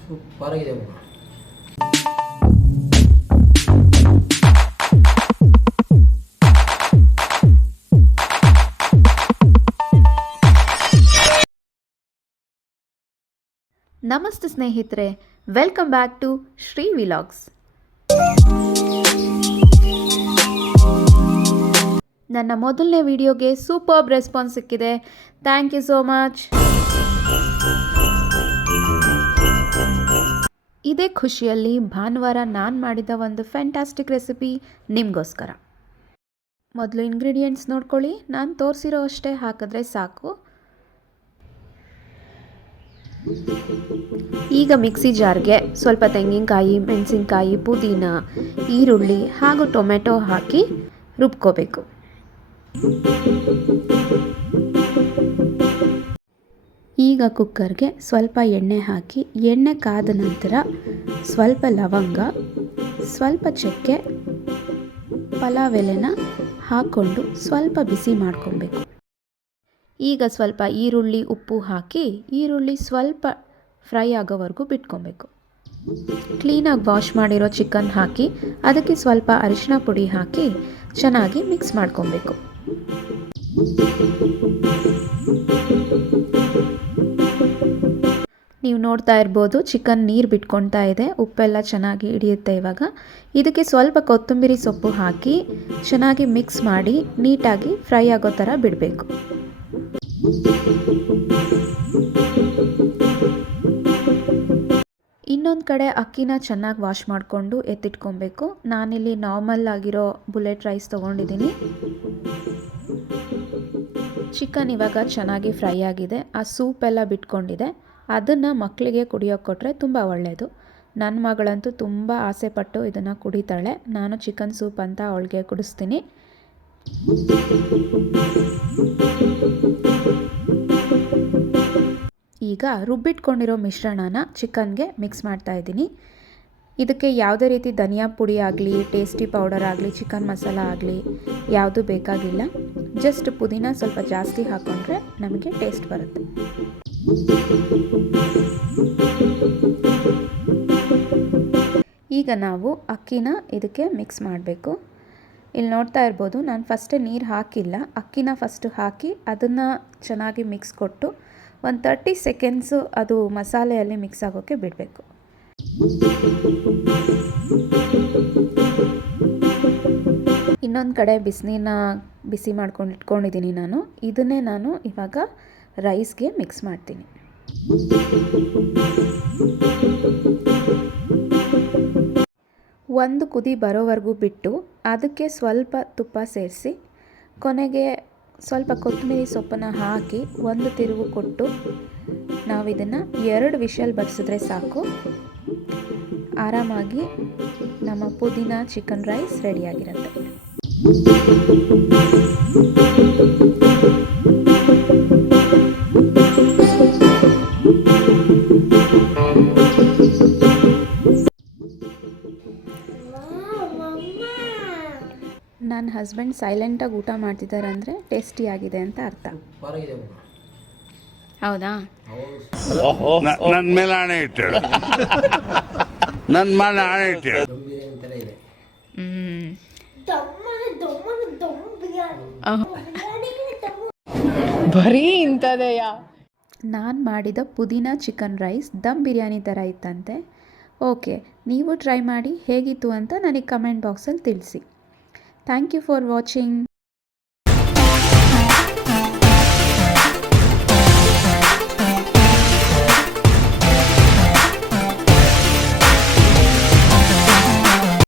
Super ಆಗಿದೆ ಅಮ್ಮ. ನಮಸ್ತೆ ಸ್ನೇಹಿತರೆ welcome back to Shri vlogs ನನ್ನ ಮೊದಲನೇ ವಿಡಿಯೋಗೆ ಸೂಪರ್ಬ್ ರೆಸ್ಪಾನ್ಸ್ ಸಿಕ್ಕಿದೆ. ಥ್ಯಾಂಕ್ ಯು ಸೋ ಮಚ್ ಇದೇ ಖುಷಿಯಲ್ಲಿ ಭಾನುವಾರ ನಾನು ಮಾಡಿದ ಒಂದು ಫ್ಯಾಂಟಾಸ್ಟಿಕ್ ರೆಸಿಪಿ ನಿಮಗೋಸ್ಕರ. ಮೊದಲು ಇಂಗ್ರೀಡಿಯೆಂಟ್ಸ್ ನೋಡ್ಕೊಳ್ಳಿ, ನಾನು ತೋರಿಸಿರೋ ಅಷ್ಟೇ ಹಾಕಿದ್ರೆ ಸಾಕು. ಈಗ ಮಿಕ್ಸಿ ಜಾರ್ಗೆ ಸ್ವಲ್ಪ ತೆಂಗಿನಕಾಯಿ, ಮೆಣಸಿನ್ಕಾಯಿ, ಪುದೀನ, ಈರುಳ್ಳಿ ಹಾಗೂ ಟೊಮೆಟೊ ಹಾಕಿ ರುಬ್ಕೋಬೇಕು. ಈಗ ಕುಕ್ಕರ್ಗೆ ಸ್ವಲ್ಪ ಎಣ್ಣೆ ಹಾಕಿ, ಎಣ್ಣೆ ಕಾದ ನಂತರ ಸ್ವಲ್ಪ ಲವಂಗ, ಸ್ವಲ್ಪ ಚಕ್ಕೆ ಪಲಾವ್ ಎಲೆನ ಹಾಕ್ಕೊಂಡು ಸ್ವಲ್ಪ ಬಿಸಿ ಮಾಡ್ಕೊಬೇಕು. ಈಗ ಸ್ವಲ್ಪ ಈರುಳ್ಳಿ, ಉಪ್ಪು ಹಾಕಿ, ಈರುಳ್ಳಿ ಸ್ವಲ್ಪ ಫ್ರೈ ಆಗೋವರೆಗೂ ಬಿಟ್ಕೊಬೇಕು. ಕ್ಲೀನಾಗಿ ವಾಶ್ ಮಾಡಿರೋ ಚಿಕನ್ ಹಾಕಿ, ಅದಕ್ಕೆ ಸ್ವಲ್ಪ ಅರಿಶಿನ ಪುಡಿ ಹಾಕಿ ಚೆನ್ನಾಗಿ ಮಿಕ್ಸ್ ಮಾಡ್ಕೊಬೇಕು. ನೀವು ನೋಡ್ತಾ ಇರ್ಬೋದು ಚಿಕನ್ ನೀರು ಬಿಟ್ಕೊಳ್ತಾ ಇದೆ. ಉಪ್ಪೆಲ್ಲ ಚೆನ್ನಾಗಿ ಹಿಡಿಯುತ್ತೆ ಇವಾಗ. ಇದಕ್ಕೆ ಸ್ವಲ್ಪ ಕೊತ್ತಂಬರಿ ಸೊಪ್ಪು ಹಾಕಿ ಚೆನ್ನಾಗಿ ಮಿಕ್ಸ್ ಮಾಡಿ ನೀಟಾಗಿ ಫ್ರೈ ಆಗೋ ಥರ ಬಿಡಬೇಕು. ಇನ್ನೊಂದು ಕಡೆ ಅಕ್ಕಿನ ಚೆನ್ನಾಗಿ ವಾಶ್ ಮಾಡಿಕೊಂಡು ಎತ್ತಿಟ್ಕೊಬೇಕು. ನಾನಿಲ್ಲಿ ನಾರ್ಮಲ್ ಆಗಿರೋ ಬುಲೆಟ್ ರೈಸ್ ತೊಗೊಂಡಿದ್ದೀನಿ. ಚಿಕನ್ ಇವಾಗ ಚೆನ್ನಾಗಿ ಫ್ರೈ ಆಗಿದೆ. ಆ ಸೂಪ್ ಎಲ್ಲ ಬಿಟ್ಕೊಂಡಿದೆ. ಅದನ್ನು ಮಕ್ಕಳಿಗೆ ಕುಡಿಯೋಕೆ ಕೊಟ್ಟರೆ ತುಂಬ ಒಳ್ಳೆಯದು ನನ್ನ ಮಗಳಂತೂ ತುಂಬ ಆಸೆಪಟ್ಟು ಇದನ್ನು ಕುಡಿತಾಳೆ. ನಾನು ಚಿಕನ್ ಸೂಪ್ ಅಂತ ಅವಳಿಗೆ ಕುಡಿಸ್ತೀನಿ. ಈಗ ರುಬ್ಬಿಟ್ಕೊಂಡಿರೋ ಮಿಶ್ರಣನ ಚಿಕನ್ಗೆ ಮಿಕ್ಸ್ ಮಾಡ್ತಾ ಇದ್ದೀನಿ. ಇದಕ್ಕೆ ಯಾವುದೇ ರೀತಿ ಧನಿಯಾ ಪುಡಿ ಆಗಲಿ, ಟೇಸ್ಟಿ ಪೌಡರ್ ಆಗಲಿ, ಚಿಕನ್ ಮಸಾಲ ಆಗಲಿ ಯಾವುದು ಬೇಕಾಗಿಲ್ಲ. ಜಸ್ಟ್ ಪುದೀನ ಸ್ವಲ್ಪ ಜಾಸ್ತಿ ಹಾಕೊಂಡ್ರೆ ನಮಗೆ ಟೇಸ್ಟ್ ಬರುತ್ತೆ. ಈಗ ನಾವು ಅಕ್ಕಿನ ಇದಕ್ಕೆ ಮಿಕ್ಸ್ ಮಾಡಬೇಕು. ಇಲ್ಲಿ ನೋಡ್ತಾ ಇರ್ಬೋದು, ನಾನು ಫಸ್ಟೇ ನೀರು ಹಾಕಿಲ್ಲ. ಅಕ್ಕಿನ ಫಸ್ಟು ಹಾಕಿ ಅದನ್ನು ಚೆನ್ನಾಗಿ ಮಿಕ್ಸ್ ಕೊಟ್ಟು ಒಂದು ತರ್ಟಿ ಸೆಕೆಂಡ್ಸು ಅದು ಮಸಾಲೆಯಲ್ಲಿ ಮಿಕ್ಸ್ ಆಗೋಕ್ಕೆ ಬಿಡಬೇಕು. ಇನ್ನೊಂದು ಕಡೆ ಬಿಸಿನೀರನ್ನ ಬಿಸಿ ಮಾಡ್ಕೊಂಡು ಇಟ್ಕೊಂಡಿದ್ದೀನಿ ನಾನು. ಇದನ್ನೇ ನಾನು ಇವಾಗ ರೈಸ್ಗೆ ಮಿಕ್ಸ್ ಮಾಡ್ತೀನಿ. ಒಂದು ಕುದಿ ಬರೋವರೆಗೂ ಬಿಟ್ಟು ಅದಕ್ಕೆ ಸ್ವಲ್ಪ ತುಪ್ಪ ಸೇರಿಸಿ, ಕೊನೆಗೆ ಸ್ವಲ್ಪ ಕೊತ್ತಂಬರಿ ಸೊಪ್ಪನ್ನು ಹಾಕಿ ಒಂದು ತಿರುವು ಕೊಟ್ಟು ನಾವು ಇದನ್ನು ಎರಡು ವಿಷಲ್ ಬಡಿಸಿದ್ರೆ ಸಾಕು. ಆರಾಮಾಗಿ ನಮ್ಮ ಪುದೀನ ಚಿಕನ್ ರೈಸ್ ರೆಡಿಯಾಗಿರುತ್ತೆ. ನನ್ನ ಹಸ್ಬೆಂಡ್ ಸೈಲೆಂಟಾಗಿ ಊಟ ಮಾಡ್ತಿದ್ದಾರೆ ಅಂದರೆ ಟೇಸ್ಟಿ ಆಗಿದೆ ಅಂತ ಅರ್ಥ. ಹೌದಾ? ನನ್ನ ಮೇಲೆ ಆಣೆ ಇಟ್ಟು ನನ್ನ ಮೇಲೆ ಆಣೆ ಇಟ್ಟಳು ದಮ್ ಬಿರಿಯಾನಿ ಥರ ಇದೆ ಬರೀ ಇಂಥದೆಯಾ. ನಾನು ಮಾಡಿದ ಪುದೀನ ಚಿಕನ್ ರೈಸ್ ದಮ್ ಬಿರಿಯಾನಿ ಥರ ಇತ್ತಂತೆ. ಓಕೆ, ನೀವು ಟ್ರೈ ಮಾಡಿ ಹೇಗಿತ್ತು ಅಂತ ನನಗೆ ಕಮೆಂಟ್ ಬಾಕ್ಸಲ್ಲಿ ತಿಳಿಸಿ. Thank you for watching.